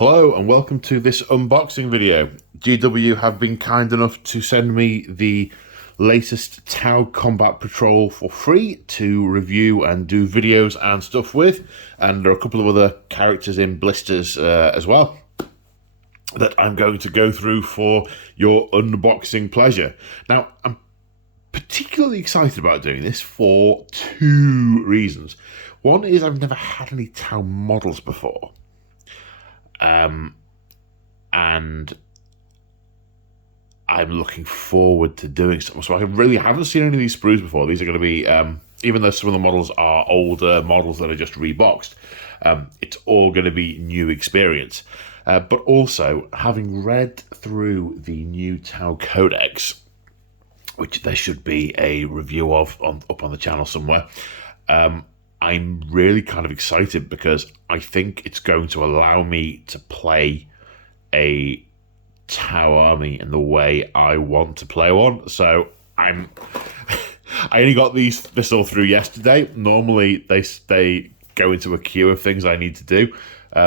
Hello and welcome to this unboxing video. GW have been kind enough to send me the latest Tau Combat Patrol for free to review and do videos and stuff with, and there are a couple of other characters in blisters as well that I'm going to go through for your unboxing pleasure. Now, I'm particularly excited about doing this for two reasons. One is I've never had any Tau models before. And I'm looking forward to doing something. So I really haven't seen any of these sprues before. These are going to be, even though some of the models are older models that are just reboxed, it's all going to be new experience. But also, having read through the new Tau Codex, which there should be a review of up on the channel somewhere, I'm really kind of excited because I think it's going to allow me to play a Tau army in the way I want to play one. So I only got this all through yesterday. Normally they go into a queue of things I need to do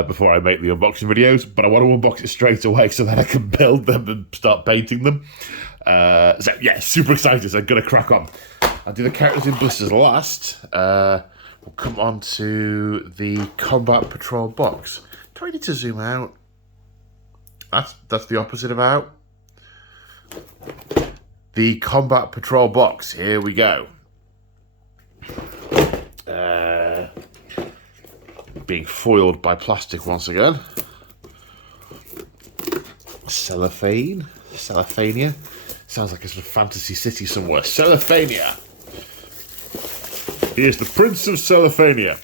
before I make the unboxing videos, but I want to unbox it straight away so that I can build them and start painting them. So yeah, super excited. So I'm gonna crack on. I'll do the characters in blisters last. We'll come on to the Combat Patrol box. Do I need to zoom out? That's the opposite of out. The Combat Patrol box. Here we go. Being foiled by plastic once again. Cellophane. Cellophania. Sounds like a sort of fantasy city somewhere. Cellophania. He is the Prince of Cellophania.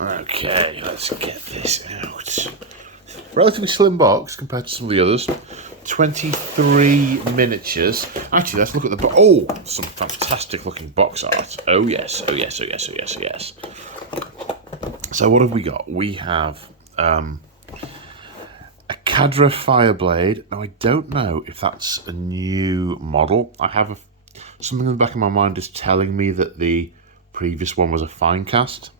Okay, let's get this out. Relatively slim box compared to some of the others. 23 miniatures. Actually, let's look at the oh, some fantastic looking box art. Oh yes, oh yes, oh yes, oh yes, oh yes. So what have we got? We have a cadre fireblade. Now I don't know if that's a new model. I have something in the back of my mind is telling me that the previous one was a fine cast.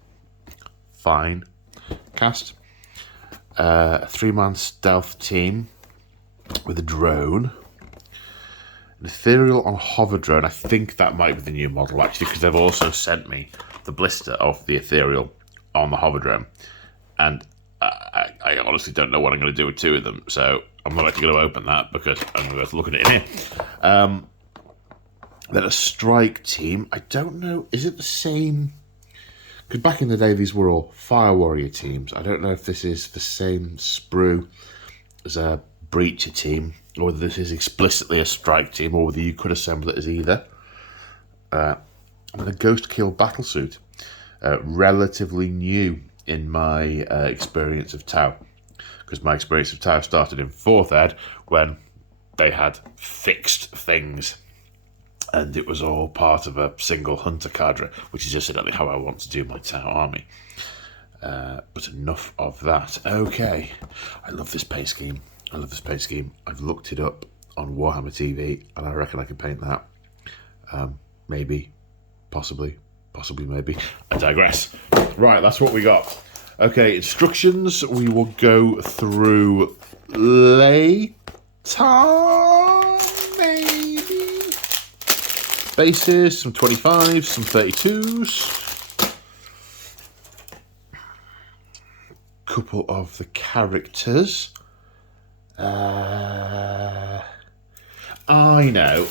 A 3-man stealth team with a drone, an ethereal on hover drone. I think that might be the new model actually, because they've also sent me the blister of the ethereal on the hover drone, and I honestly don't know what I'm going to do with two of them, so I'm not actually going to open that because I'm going to have to look at it in here. Then a strike team. I don't know, is it the same? Because back in the day, these were all fire warrior teams. I don't know if this is the same sprue as a breacher team, or whether this is explicitly a strike team, or whether you could assemble it as either. And a ghost keel battlesuit. Relatively new in my experience of Tau, because my experience of Tau started in 4th Ed when they had fixed things and it was all part of a single hunter cadre, which is exactly how I want to do my Tau army. But enough of that. Okay, I love this paint scheme. I've looked it up on Warhammer TV and I reckon I can paint that. Maybe, possibly, maybe. I digress. Right, that's what we got. Okay, instructions we will go through later, maybe. Bases, some 25s, some 32s. Couple of the characters. I know.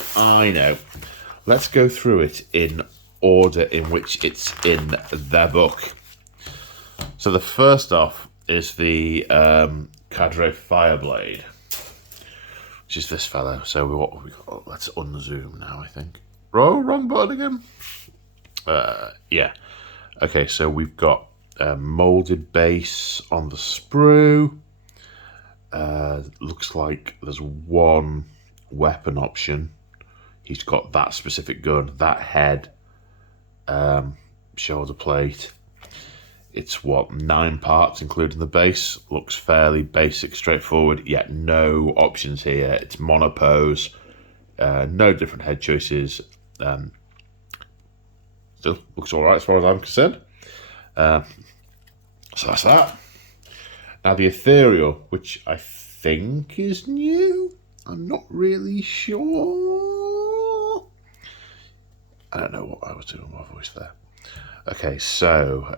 Let's go through it in order in which it's in their book. So the first off is the cadre fireblade, which is this fellow. So what have we got? Let's unzoom now, I think. Oh, wrong button again. Yeah. Okay, so we've got a molded base on the sprue. Looks like there's one weapon option. He's got that specific gun, that head, shoulder plate. It's 9 parts including the base. Looks fairly basic, straightforward, yet no options here. It's monopose, no different head choices. Still looks alright as far as I'm concerned. So that's that. Now the ethereal, which I think is new. I'm not really sure. I don't know what I was doing with my voice there. Okay, so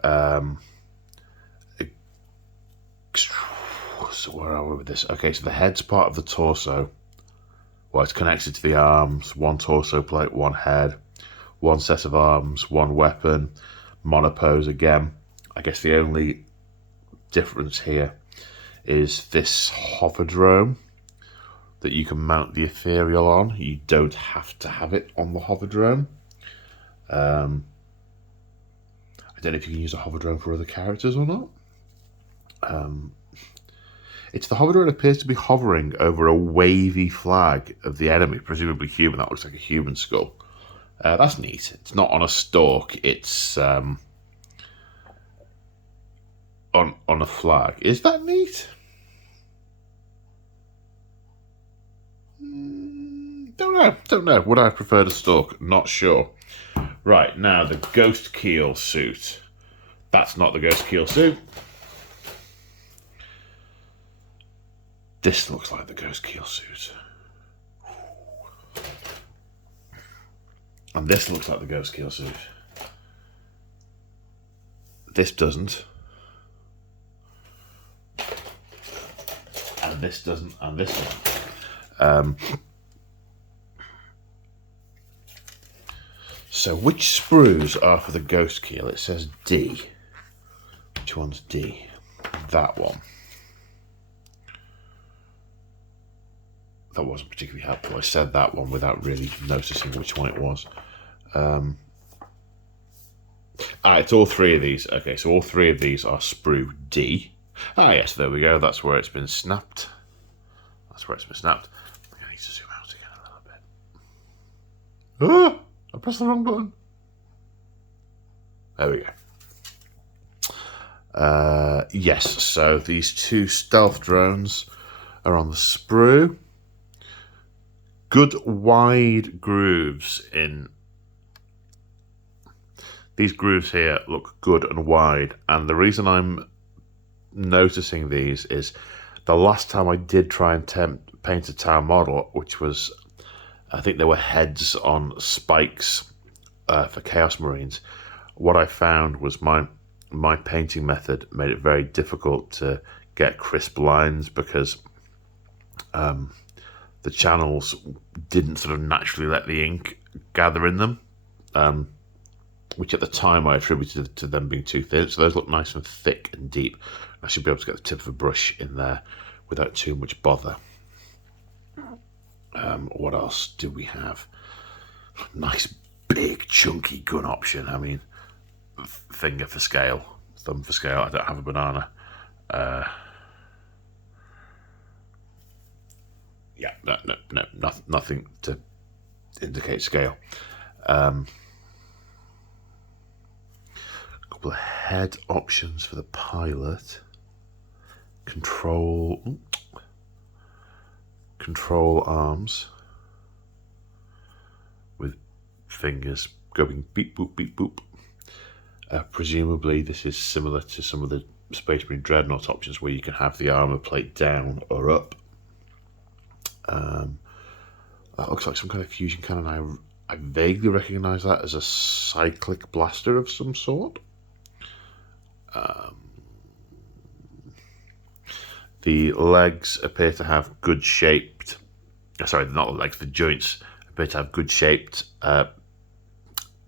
where are we with this? Okay, so the head's part of the torso. Well, it's connected to the arms. One torso plate, one head, one set of arms, one weapon, monopose again. I guess the only difference here is this hoverdrome that you can mount the ethereal on. You don't have to have it on the hoverdrome. I don't know if you can use a hoverdrome for other characters or not. It's the hoverdrome appears to be hovering over a wavy flag of the enemy, presumably human. That looks like a human skull. That's neat. It's not on a stalk. It's on a flag. Is that neat? Don't know. Would I have preferred a stalk? Not sure. Right, now the ghost keel suit. That's not the ghost keel suit. This looks like the ghost keel suit. And this looks like the ghost keel suit. This doesn't. And this doesn't, and this doesn't. So which sprues are for the ghost keel? It says D. Which one's D? That one. That wasn't particularly helpful. I said that one without really noticing which one it was. It's all three of these. Okay, so all three of these are sprue D. Yes, there we go. That's where it's been snapped. That's where it's been snapped. I need to zoom out again a little bit. I pressed the wrong button. There we go. Yes, so these two stealth drones are on the sprue. Good wide grooves in these grooves here look good and wide, and the reason I'm noticing these is the last time I did try and paint a town model, which was, I think there were heads on spikes for Chaos Marines. What I found was my painting method made it very difficult to get crisp lines because the channels didn't sort of naturally let the ink gather in them, which at the time I attributed to them being too thin. So those look nice and thick and deep. I should be able to get the tip of a brush in there without too much bother. What else do we have? Nice big chunky gun option. I mean, finger for scale, thumb for scale. I don't have a banana. Yeah, no, nothing to indicate scale. A couple of head options for the pilot. Control arms with fingers going beep boop beep boop. Presumably this is similar to some of the Space Marine Dreadnought options where you can have the armor plate down or up. That looks like some kind of fusion cannon. I vaguely recognise that as a cyclic blaster of some sort. The legs appear to have good shaped, sorry, not the legs, the joints appear to have good shaped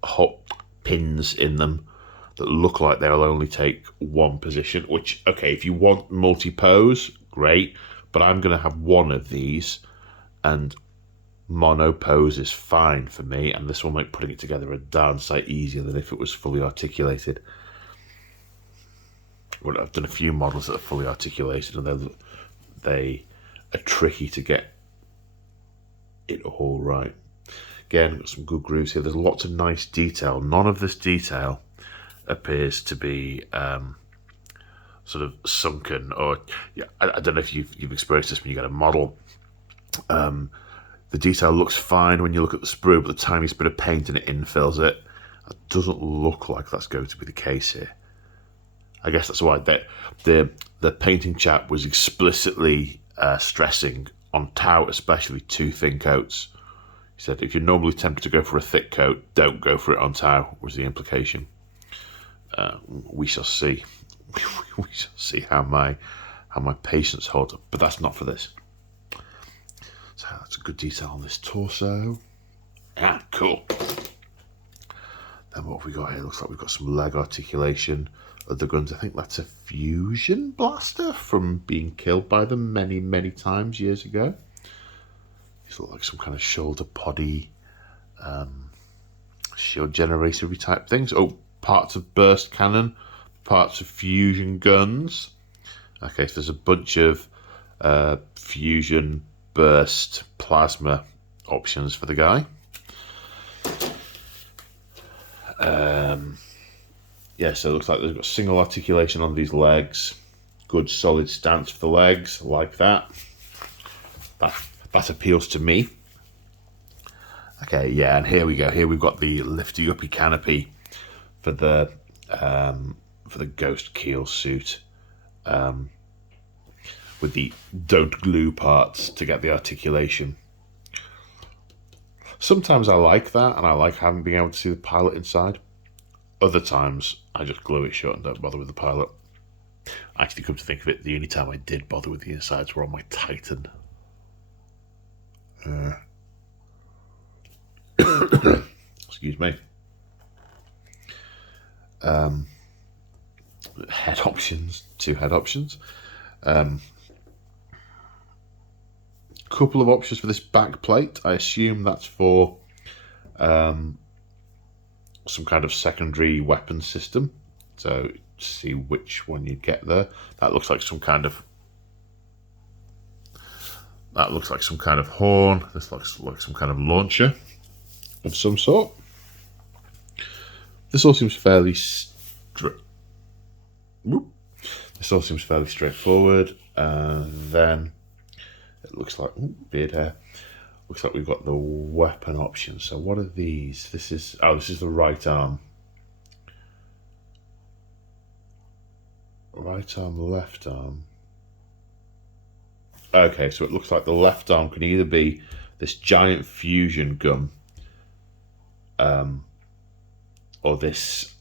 hot pins in them that look like they'll only take one position, which, okay, if you want multi-pose, great, but I'm going to have one of these, and mono pose is fine for me, and this will make putting it together a darn sight easier than if it was fully articulated. Well, I've done a few models that are fully articulated, and they are tricky to get it all right. Again, got some good grooves here. There's lots of nice detail. None of this detail appears to be sort of sunken, or I don't know if you've experienced this when you get a model. The detail looks fine when you look at the sprue, but the tiniest bit of paint and it infills it. It doesn't look like that's going to be the case here. I guess that's why the painting chap was explicitly stressing on tau, especially 2 thin coats. He said, if you're normally tempted to go for a thick coat, don't go for it on tau, was the implication. We shall see. We shall see how my patience holds up. But that's not for this. So that's a good detail on this torso. Ah, cool. Then what have we got here? Looks like we've got some leg articulation of the guns. I think that's a fusion blaster from being killed by them many, many times years ago. These look like some kind of shoulder poddy, shield generator type things. Oh, parts of burst cannon, parts of fusion guns. Okay, so there's a bunch of fusion, burst, plasma options for the guy. Yeah, so it looks like they've got single articulation on these legs. Good solid stance for the legs, like that. That appeals to me. Okay, yeah, and here we go. Here we've got the lifty uppy canopy for the ghost keel suit, with the don't glue parts to get the articulation. Sometimes I like that, and I like being able to see the pilot inside. Other times, I just glue it shut and don't bother with the pilot. Actually, come to think of it, the only time I did bother with the insides were on my Titan. Excuse me. Head options, 2 head options. Couple of options for this back plate. I assume that's for some kind of secondary weapon system. So see which one you get there. That looks like some kind of horn. This looks like some kind of launcher of some sort. This all seems fairly straightforward. And then it looks like beard hair. Looks like we've got the weapon options. So what are these? This is the right arm. Right arm, left arm. Okay, so it looks like the left arm can either be this giant fusion gun, or this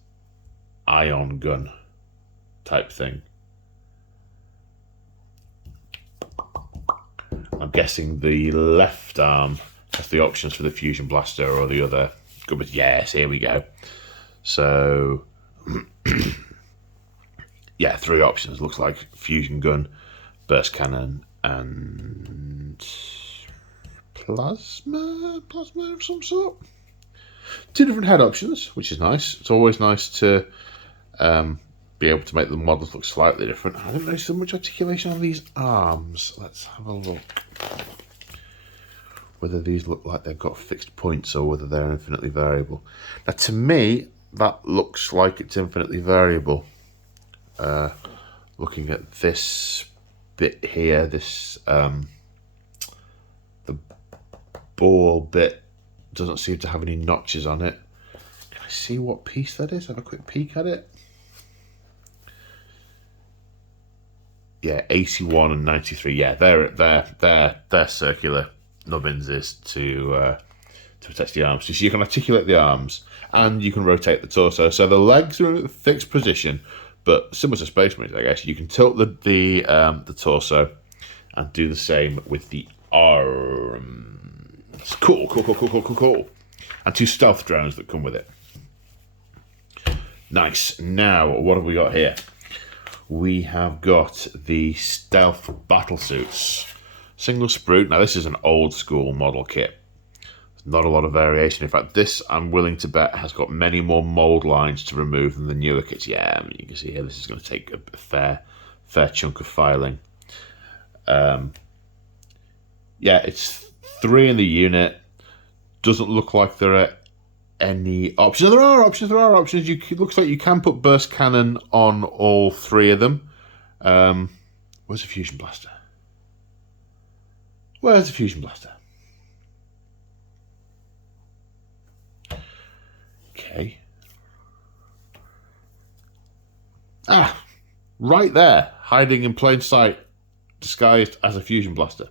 ion gun type thing. I'm guessing the left arm has the options for the fusion blaster or the other. But yes, here we go. So yeah, 3 options. Looks like fusion gun, burst cannon, and plasma of some sort. 2 different head options, which is nice. It's always nice to be able to make the models look slightly different. I don't notice so much articulation on these arms. Let's have a look. Whether these look like they've got fixed points or whether they're infinitely variable. Now, to me, that looks like it's infinitely variable. Looking at this bit here, this the ball bit doesn't seem to have any notches on it. Can I see what piece that is? Have a quick peek at it. Yeah, 81 and 93. Yeah, they're circular nubbins is to protect the arms. So you can articulate the arms and you can rotate the torso. So the legs are in a fixed position, but similar to Space Marines, I guess, you can tilt the torso and do the same with the arms. Cool. And 2 stealth drones that come with it. Nice. Now, what have we got here? We have got the stealth battle suits. Single sprue. Now, this is an old school model kit. There's not a lot of variation. In fact, this, I'm willing to bet, has got many more mold lines to remove than the newer kits. Yeah, I mean, you can see here, this is going to take a fair chunk of filing. Yeah, it's 3 in the unit. Doesn't look like there are any options. There are options. It looks like you can put burst cannon on all 3 of them. Where's the fusion blaster? Okay. right there, hiding in plain sight, disguised as a fusion blaster.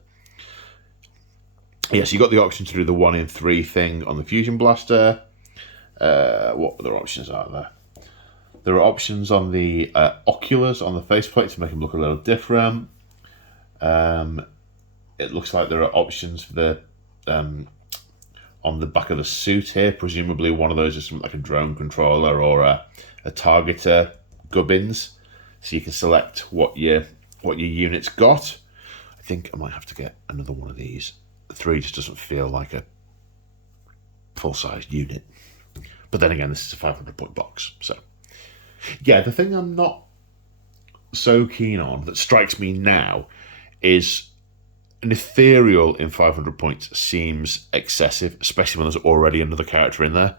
Yes, you got the option to do the 1 in 3 thing on the fusion blaster. What other options are there? There are options on the oculars on the faceplate to make them look a little different. It looks like there are options for the on the back of the suit here. Presumably one of those is something like a drone controller or a targeter gubbins, so you can select what your unit's got. I think I might have to get another one of these. The 3 just doesn't feel like a full-sized unit. But then again, this is a 500-point box, so yeah. The thing I'm not so keen on that strikes me now is an ethereal in 500 points seems excessive, especially when there's already another character in there.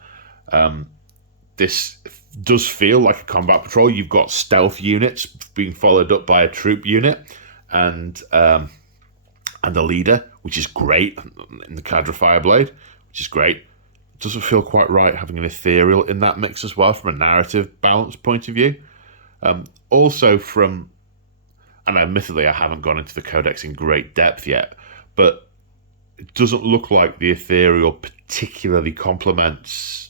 This does feel like a combat patrol. You've got stealth units being followed up by a troop unit and a leader, which is great, in the cadre fireblade, which is great. It doesn't feel quite right having an ethereal in that mix as well from a narrative balance point of view. Also from, and admittedly I haven't gone into the codex in great depth yet, but it doesn't look like the ethereal particularly complements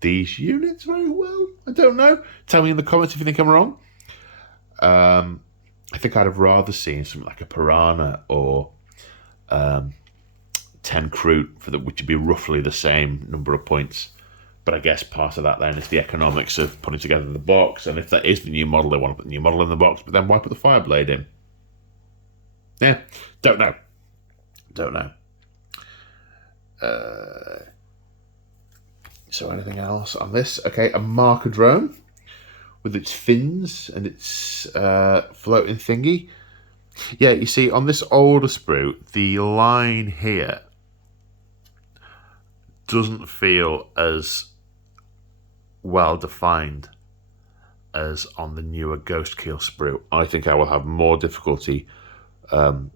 these units very well. I don't know. Tell me in the comments if you think I'm wrong. I think I'd have rather seen something like a piranha or 10 crew which would be roughly the same number of points. But I guess part of that then is the economics of putting together the box, and if that is the new model, they want to put the new model in the box, but then why put the fireblade in? Yeah, don't know. So anything else on this? Okay, a marker drone with its fins and its floating thingy. Yeah, you see, on this older sprue, the line here doesn't feel as well defined as on the newer Ghost Keel sprue. I think I will have more difficulty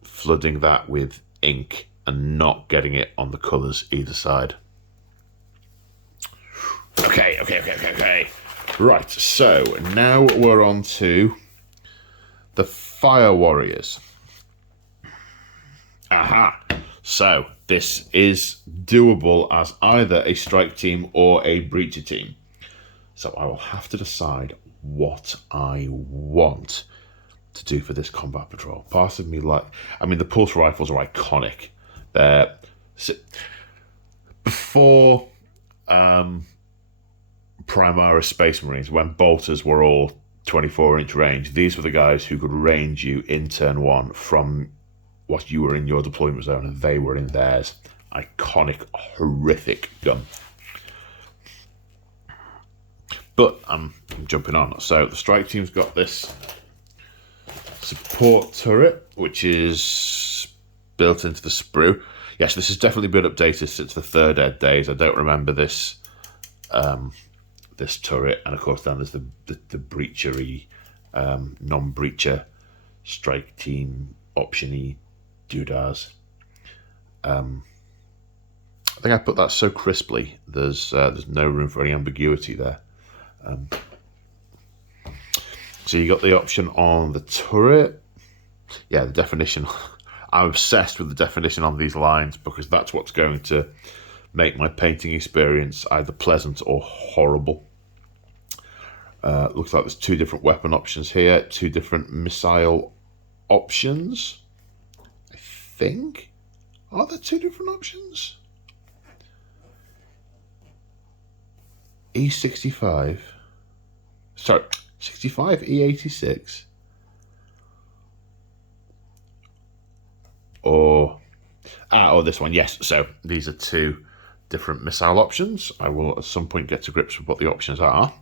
flooding that with ink and not getting it on the colours either side. Okay. Right, so now we're on to the Fire Warriors. Aha! So this is doable as either a strike team or a breacher team. So I will have to decide what I want to do for this combat patrol. Part of me the pulse rifles are iconic. They're before Primaris Space Marines, when bolters were all 24-inch range, these were the guys who could range you in turn 1 from what you were in your deployment zone and they were in theirs. Iconic, horrific gun. But I'm jumping on. So the strike team's got this support turret, which is built into the sprue. Yes, this has definitely been updated since the 3rd Ed days. I don't remember this this turret. And of course then there's the breachery, non-breacher strike team option-y doodads. I think I put that so crisply, there's no room for any ambiguity there. So you got the option on the turret. Yeah, the definition. I'm obsessed with the definition on these lines because that's what's going to make my painting experience either pleasant or horrible. Looks like there's 2 different weapon options here, 2 different missile options. I think. Are there 2 different options? E65. Sorry, 65, E86. Or this one, yes. So these are 2 different missile options. I will at some point get to grips with what the options are.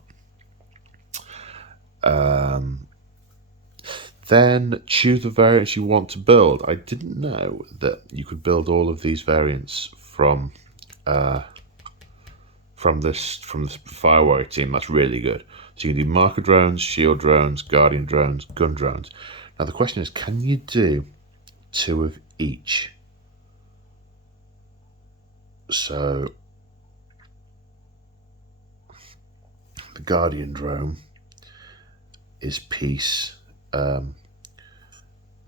Then choose the variants you want to build. I didn't know that you could build all of these variants from the Fire Warrior team. That's really good. So you can do marker drones, shield drones, guardian drones, gun drones. Now the question is, can you do 2 of each? So the guardian drone is piece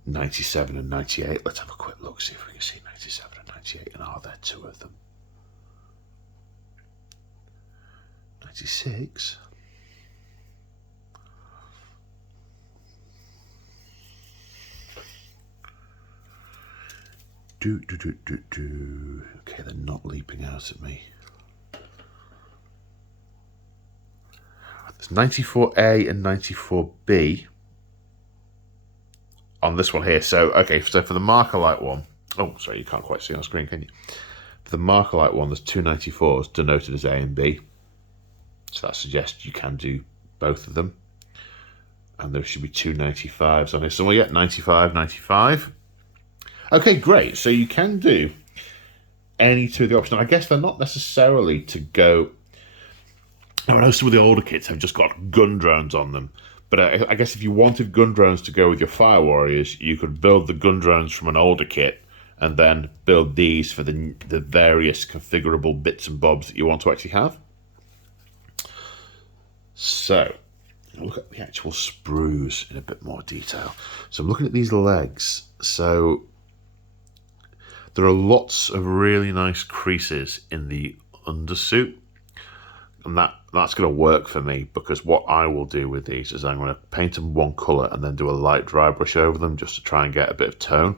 97 and 98. Let's have a quick look, see if we can see 97 and 98, and are there two of them? 96. Okay, they're not leaping out at me. There's 94A and 94B on this one here. So, okay, so for the marker light one, oh, sorry, you can't quite see on screen, can you? For the marker light one, there's two 94s denoted as A and B. So that suggests you can do both of them. And there should be two 95s on here. So we get 95, 95. Okay, great. So you can do any two of the options. I guess they're not necessarily to go... I know some of the older kits have just got gun drones on them. But I guess if you wanted gun drones to go with your fire warriors, you could build the gun drones from an older kit and then build these for the various configurable bits and bobs that you want to actually have. So, look at the actual sprues in a bit more detail. So I'm looking at these legs. So there are lots of really nice creases in the undersuit. And that's going to work for me, because what I will do with these is I'm going to paint them one colour and then do a light dry brush over them just to try and get a bit of tone.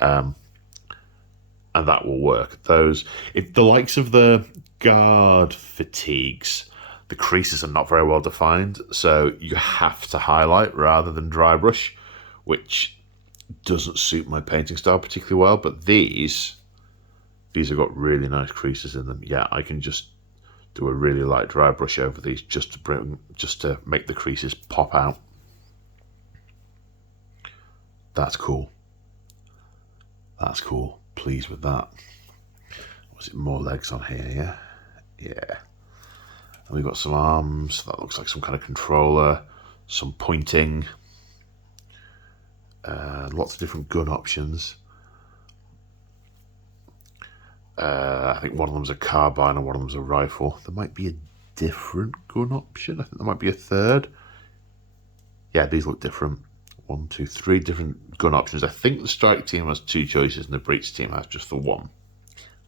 And that will work. If the likes of the guard fatigues, the creases are not very well defined, so you have to highlight rather than dry brush, which doesn't suit my painting style particularly well. But these have got really nice creases in them. Yeah, I can just do a really light dry brush over these just to make the creases pop out. That's cool. That's cool. Pleased with that. Was it more legs on here? Yeah. Yeah. And we've got some arms. That looks like some kind of controller. Some pointing. Lots of different gun options. I think one of them's a carbine and one of them's a rifle. There might be a different gun option. I think there might be a third. Yeah, these look different. 1, 2, 3 different gun options. I think the strike team has 2 choices and the breach team has just the one.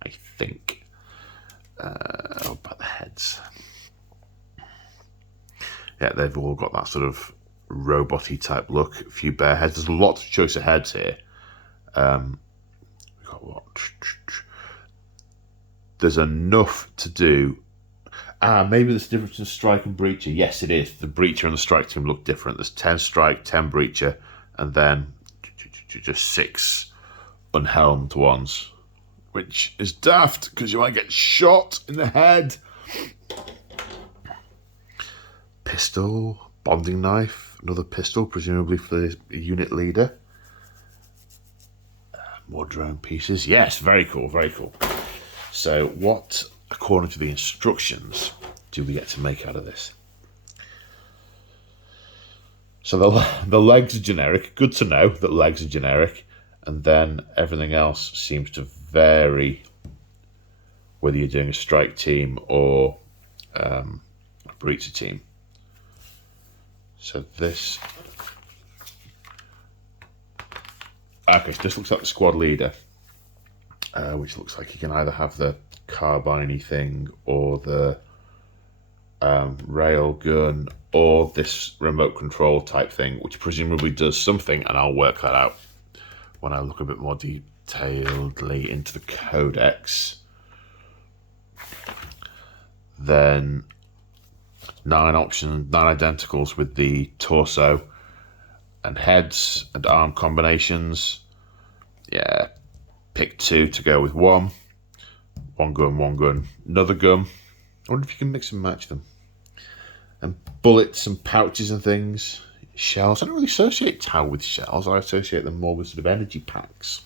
I think. What about the heads? Yeah, they've all got that sort of robot-y type look. A few bare heads. There's lots of choice of heads here. We've got what? There's enough to do. Maybe there's a difference in strike and breacher. Yes, it is. The breacher and the strike team look different. There's 10 strike, 10 breacher, and then just 6 unhelmed ones, which is daft because you might get shot in the head. Pistol, bonding knife, another pistol, presumably for the unit leader. More drone pieces. Yes, very cool, very cool. So what, according to the instructions, do we get to make out of this? So the legs are generic. Good to know that legs are generic. And then everything else seems to vary whether you're doing a strike team or a breacher team. So this... Okay, so this looks like the squad leader. Which looks like you can either have the carbine-y thing or the rail gun or this remote control type thing, which presumably does something, and I'll work that out when I look a bit more detailedly into the codex. Then 9 options, 9 identicals with the torso and heads and arm combinations. Yeah. Pick 2 to go with 1. 1 gun, another gun. I wonder if you can mix and match them. And bullets and pouches and things. Shells. I don't really associate Tau with shells. I associate them more with sort of energy packs.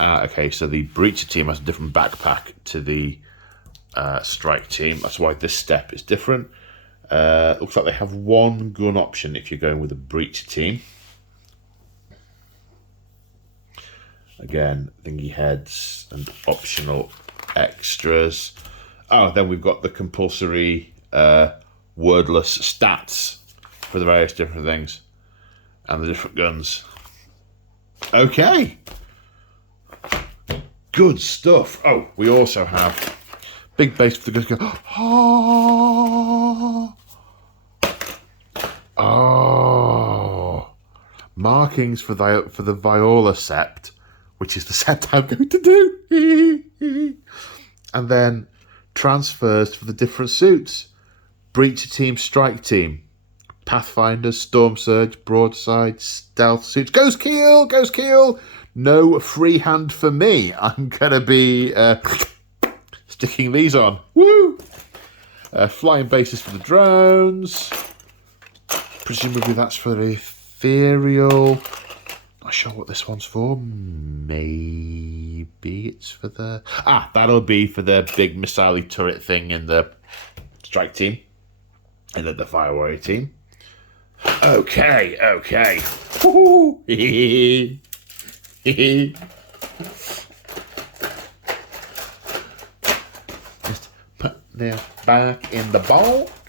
Okay, so the breacher team has a different backpack to the strike team. That's why this step is different. Looks like they have 1 gun option if you're going with a breacher team. Again, thingy heads and optional extras. Oh, then we've got the compulsory wordless stats for the various different things and the different guns. Okay. Good stuff. Oh, we also have big base for the guns. Oh, markings for the Viola sept, which is the sept I'm going to do. And then transfers for the different suits. Breacher team, strike team, Pathfinder, Storm Surge, Broadside, Stealth suits. Goes keel. No freehand for me. I'm going to be sticking these on. Woo! Flying bases for the drones. Presumably that's for the ethereal. Not sure what this one's for. Maybe it's for the... that'll be for the big missile turret thing in the strike team. And then the fire warrior team. Okay. Just put them back in the box.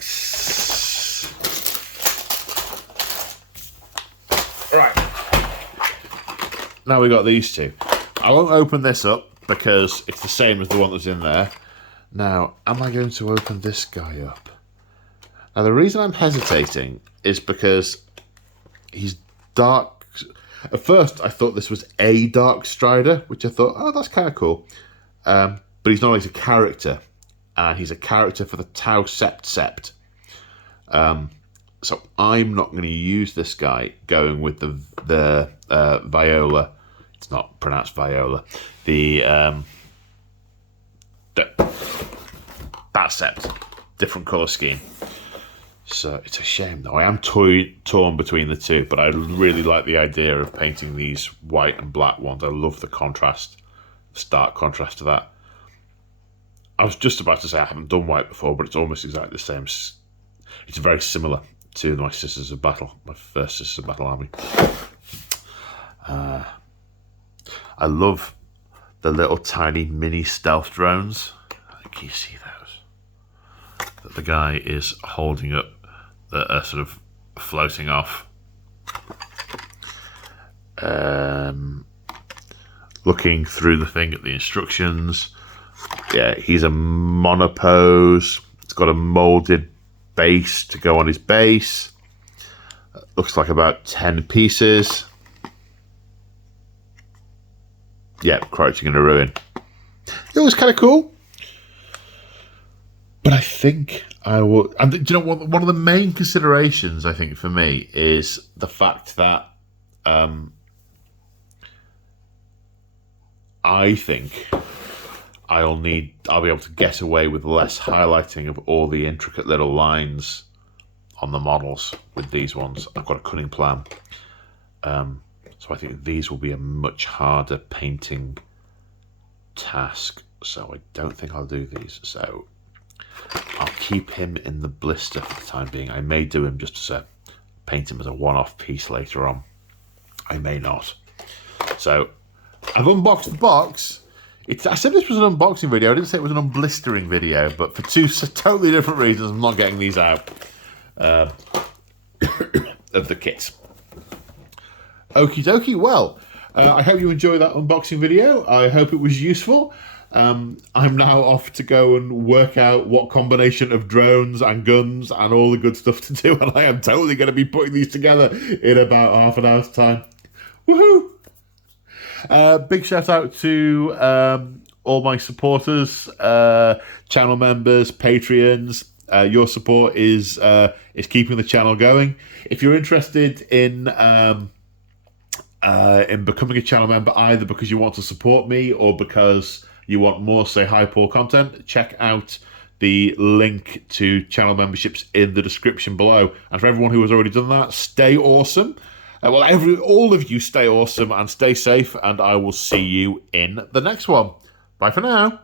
Right. Now we got these two. I won't open this up because it's the same as the one that's in there. Now, am I going to open this guy up? Now, the reason I'm hesitating is because he's dark. At first, I thought this was a Dark Strider, which I thought, oh, that's kind of cool. But he's not like a character. And he's a character for the Tau Sept. So I'm not going to use this guy going with the Viola. It's not pronounced Viola. That Sept. Different colour scheme. So it's a shame, though. I am torn between the two, but I really like the idea of painting these white and black ones. I love the contrast, the stark contrast to that. I was just about to say I haven't done white before, but it's almost exactly the same. It's very similar to my Sisters of Battle, my first Sisters of Battle army. I love the little tiny mini stealth drones. I think you see those. That the guy is holding up that are sort of floating off. Looking through the thing at the instructions. Yeah, he's a monopose. It's got a moulded base to go on his base. Looks like about 10 pieces. Yeah, crouching in a ruin. It was kind of cool. But I think I will... And do you know what? One of the main considerations, I think, for me is the fact that I think I'll be able to get away with less highlighting of all the intricate little lines on the models with these ones. I've got a cunning plan. So I think these will be a much harder painting task. So I don't think I'll do these. So I'll keep him in the blister for the time being. I may do him just to paint him as a one-off piece later on. I may not. So I've unboxed the box. I said this was an unboxing video. I didn't say it was an unblistering video, but for two totally different reasons, I'm not getting these out of the kit. Okie dokie. Well, I hope you enjoyed that unboxing video. I hope it was useful. I'm now off to go and work out what combination of drones and guns and all the good stuff to do, and I am totally going to be putting these together in about half an hour's time. Woohoo! Big shout out to all my supporters, channel members, Patreons. Your support is keeping the channel going. If you're interested in becoming a channel member, either because you want to support me or because you want more, say, Hi Paul content, check out the link to channel memberships in the description below. And for everyone who has already done that, stay awesome. All of you stay awesome and stay safe, and I will see you in the next one. Bye for now.